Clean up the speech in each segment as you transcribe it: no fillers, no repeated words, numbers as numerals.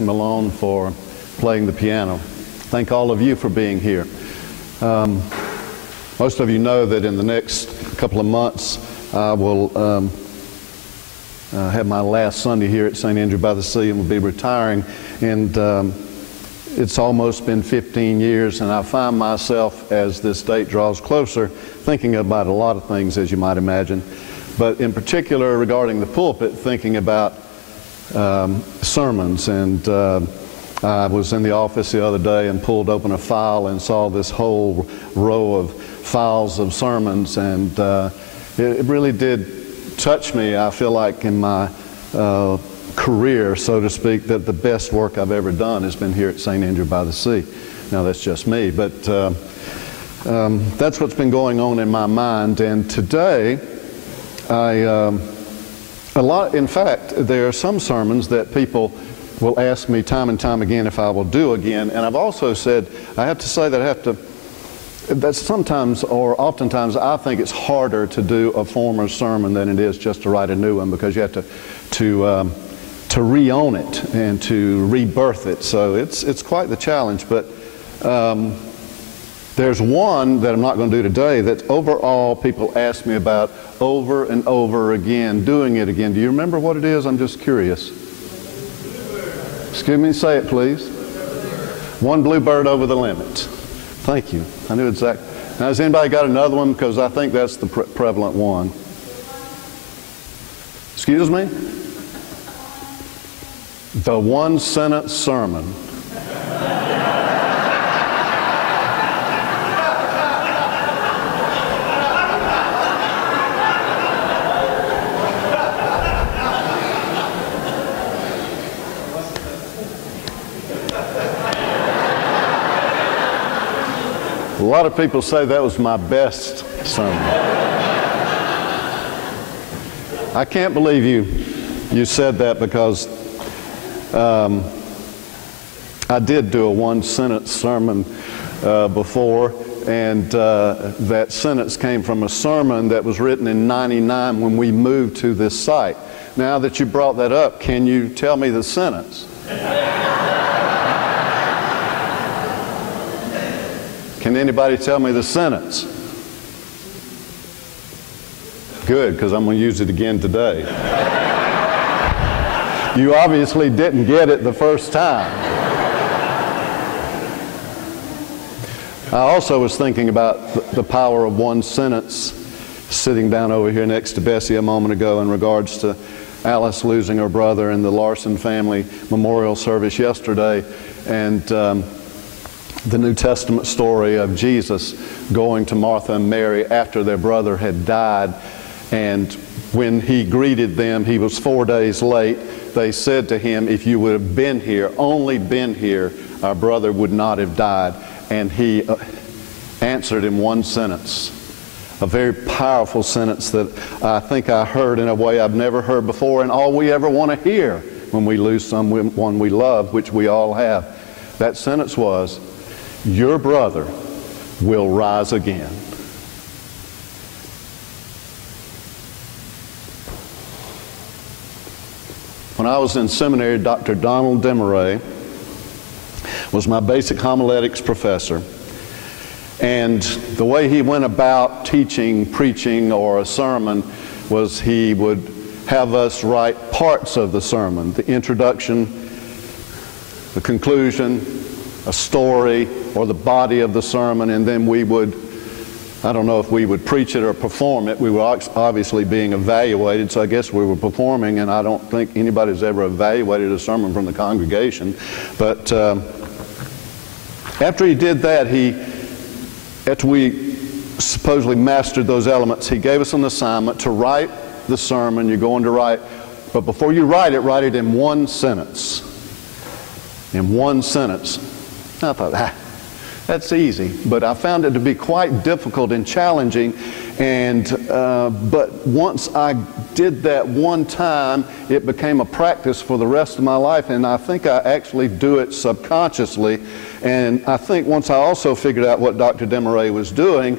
Malone for playing the piano. Thank all of you for being here. Most of you know that in the next couple of months I will have my last Sunday here at St. Andrew by the Sea and will be retiring. And it's almost been 15 years, and I find myself, as this date draws closer, thinking about a lot of things, as you might imagine. But in particular, regarding the pulpit, thinking about sermons. And I was in the office the other day and pulled open a file and saw this whole row of files of sermons, and it really did touch me. I feel like in my career, so to speak, that the best work I've ever done has been here at St. Andrew by the Sea. Now that's just me, but that's what's been going on in my mind. And today in fact, there are some sermons that people will ask me time and time again if I will do again. And I've also said, I have to say that that sometimes or oftentimes I think it's harder to do a former sermon than it is just to write a new one, because you have to re-own it and to rebirth it. So it's quite the challenge. But there's one that I'm not going to do today that overall people ask me about over and over again, doing it again. Do you remember what it is? I'm just curious. Excuse me, say it please. One bluebird over the limit. Thank you. I knew exactly. Now, has anybody got another one? Because I think that's the prevalent one. Excuse me? The one-sentence sermon. A lot of people say that was my best sermon. I can't believe you said that, because I did do a one-sentence sermon before, and that sentence came from a sermon that was written in '99 when we moved to this site. Now that you brought that up, can you tell me the sentence? Can anybody tell me the sentence? Good, because I'm going to use it again today. You obviously didn't get it the first time. I also was thinking about the power of one sentence, sitting down over here next to Bessie a moment ago, in regards to Alice losing her brother and the Larson family memorial service yesterday, and the New Testament story of Jesus going to Martha and Mary after their brother had died. And when he greeted them, he was 4 days late. They said to him, "If you would have been here, only been here, our brother would not have died." And he answered in one sentence, a very powerful sentence that I think I heard in a way I've never heard before, and all we ever want to hear when we lose someone we love, which we all have. That sentence was, "Your brother will rise again." When I was in seminary, Dr. Donald Desmarais was my basic homiletics professor. And the way he went about teaching, preaching, or a sermon was he would have us write parts of the sermon: the introduction, the conclusion, a story, or the body of the sermon, and then we would, I don't know if we would preach it or perform it. We were obviously being evaluated, so I guess we were performing, and I don't think anybody's ever evaluated a sermon from the congregation. But after he did that, after we supposedly mastered those elements, he gave us an assignment to write the sermon you're going to write, but before you write it in one sentence. In one sentence. I thought, that's easy, but I found it to be quite difficult and challenging. And but once I did that one time, it became a practice for the rest of my life, and I think I actually do it subconsciously. And I think once I also figured out what Dr. Desmarais was doing,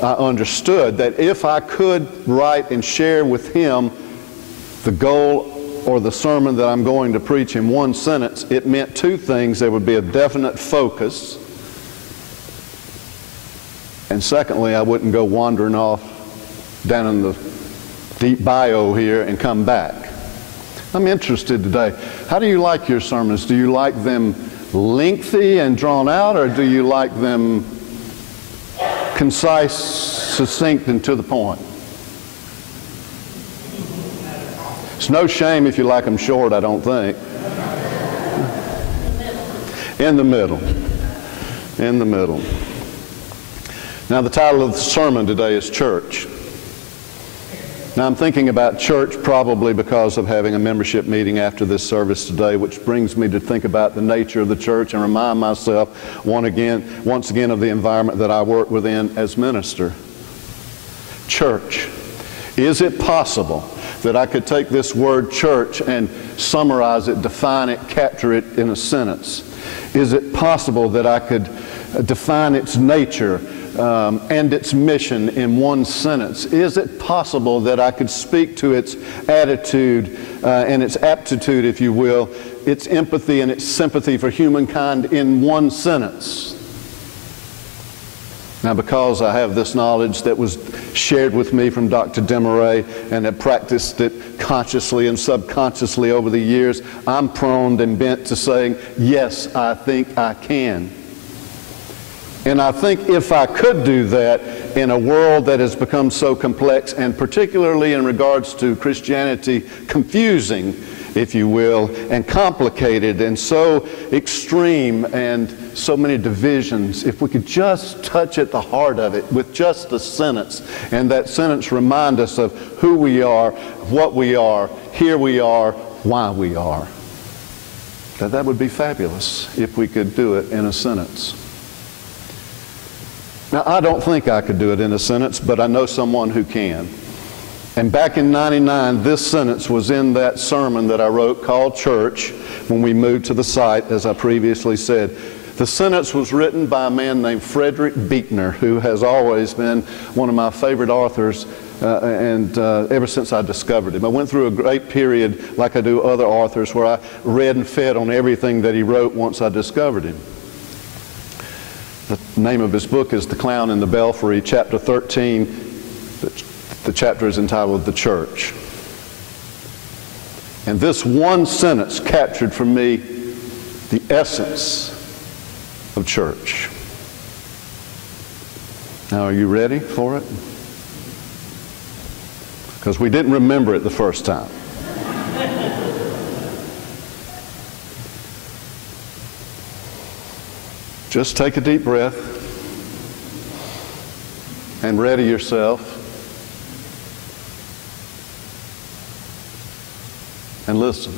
I understood that if I could write and share with him the goal or the sermon that I'm going to preach in one sentence, it meant two things. There would be a definite focus. And secondly, I wouldn't go wandering off down in the deep bayou here and come back. I'm interested today. How do you like your sermons? Do you like them lengthy and drawn out, or do you like them concise, succinct, and to the point? It's no shame if you like them short, I don't think. In the middle. In the middle. Now, the title of the sermon today is Church. Now, I'm thinking about church probably because of having a membership meeting after this service today, which brings me to think about the nature of the church and remind myself once again of the environment that I work within as minister. Church. Is it possible that I could take this word church and summarize it, define it, capture it in a sentence? Is it possible that I could define its nature and its mission in one sentence? Is it possible that I could speak to its attitude and its aptitude, if you will, its empathy and its sympathy for humankind in one sentence? Now, because I have this knowledge that was shared with me from Dr. Desmarais and have practiced it consciously and subconsciously over the years, I'm prone and bent to saying, yes, I think I can. And I think if I could do that in a world that has become so complex, and particularly in regards to Christianity, confusing, if you will, and complicated, and so extreme, and so many divisions, if we could just touch at the heart of it with just a sentence, and that sentence remind us of who we are, what we are, here we are, why we are, that would be fabulous if we could do it in a sentence. Now, I don't think I could do it in a sentence, but I know someone who can. And back in '99, this sentence was in that sermon that I wrote called Church when we moved to the site, as I previously said. The sentence was written by a man named Frederick Buechner, who has always been one of my favorite authors ever since I discovered him. I went through a great period, like I do other authors, where I read and fed on everything that he wrote once I discovered him. The name of his book is The Clown in the Belfry, chapter 13. The chapter is entitled The Church. And this one sentence captured for me the essence of church. Now, are you ready for it? Because we didn't remember it the first time. Just take a deep breath and ready yourself and listen.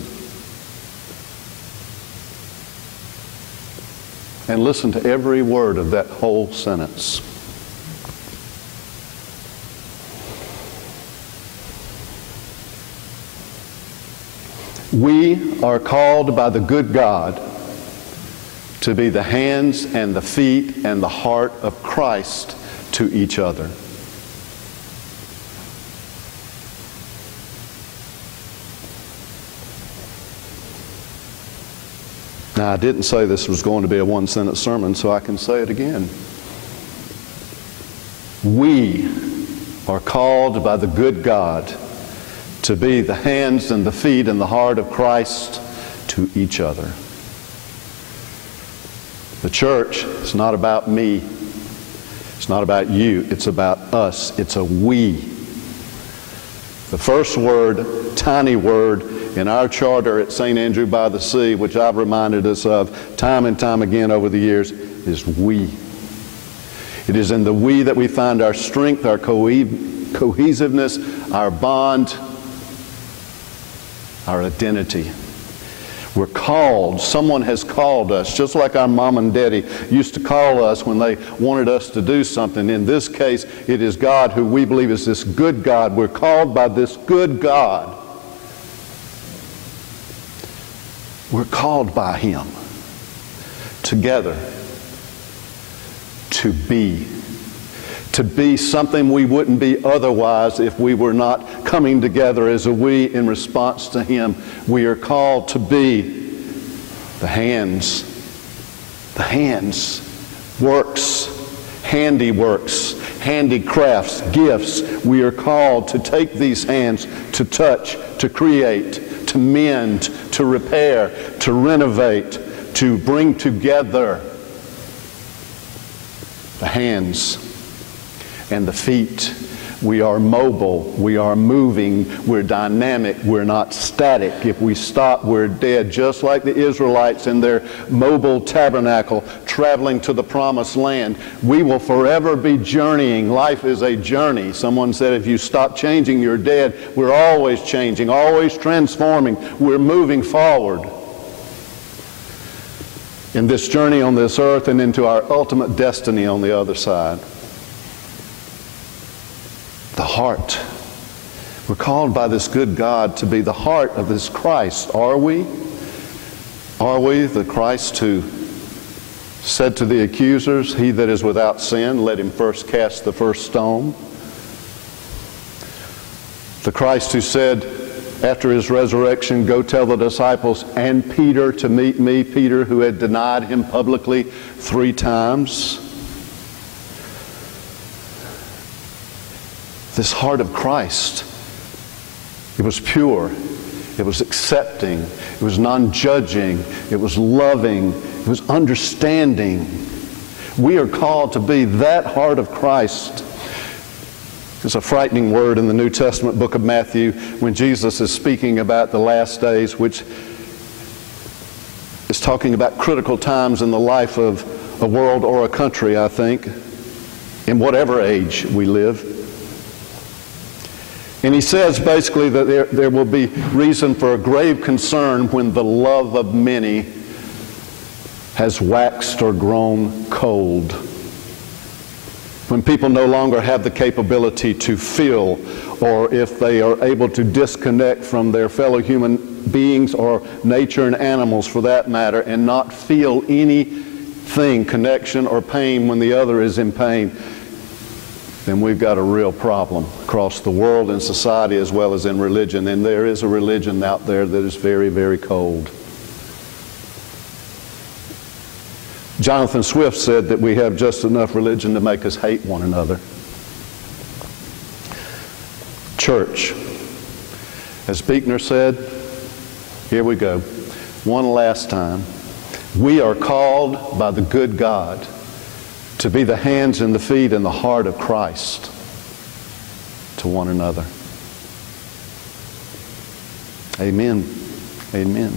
And listen to every word of that whole sentence. We are called by the good God to be the hands and the feet and the heart of Christ to each other. Now, I didn't say this was going to be a one-sentence sermon, so I can say it again. We are called by the good God to be the hands and the feet and the heart of Christ to each other. The church is not about me. It's not about you. It's about us. It's a we. The first word, tiny word, in our charter at St. Andrew by the Sea, which I've reminded us of time and time again over the years, is we. It is in the we that we find our strength, our cohesiveness, our bond, our identity. We're called. Someone has called us, just like our mom and daddy used to call us when they wanted us to do something. In this case, it is God who we believe is this good God. We're called by this good God. We're called by Him together to to be something we wouldn't be otherwise if we were not coming together as a we in response to Him. We are called to be the hands, works, handiworks, handicrafts, gifts. We are called to take these hands to touch, to create, to mend, to repair, to renovate, to bring together. The hands and the feet. We are mobile, we are moving, we're dynamic, we're not static. If we stop, we're dead, just like the Israelites in their mobile tabernacle traveling to the promised land. We will forever be journeying. Life is a journey. Someone said if you stop changing, you're dead. We're always changing, always transforming. We're moving forward in this journey on this earth and into our ultimate destiny on the other side. The heart. We're called by this good God to be the heart of this Christ. Are we? Are we the Christ who said to the accusers, "He that is without sin, let him first cast the first stone"? The Christ who said after His resurrection, "Go tell the disciples and Peter to meet me," Peter who had denied Him publicly 3 times. This heart of Christ, it was pure, it was accepting, it was non-judging, it was loving, it was understanding. We are called to be that heart of Christ. It's a frightening word in the New Testament book of Matthew when Jesus is speaking about the last days, which is talking about critical times in the life of a world or a country, I think, in whatever age we live. And he says basically that there will be reason for a grave concern when the love of many has waxed or grown cold. When people no longer have the capability to feel, or if they are able to disconnect from their fellow human beings or nature and animals for that matter and not feel anything, connection or pain when the other is in pain, then we've got a real problem across the world in society as well as in religion. And there is a religion out there that is very, very cold. Jonathan Swift said that we have just enough religion to make us hate one another. Church, as Buechner said, here we go, one last time. We are called by the good God to be the hands and the feet and the heart of Christ to one another. Amen. Amen.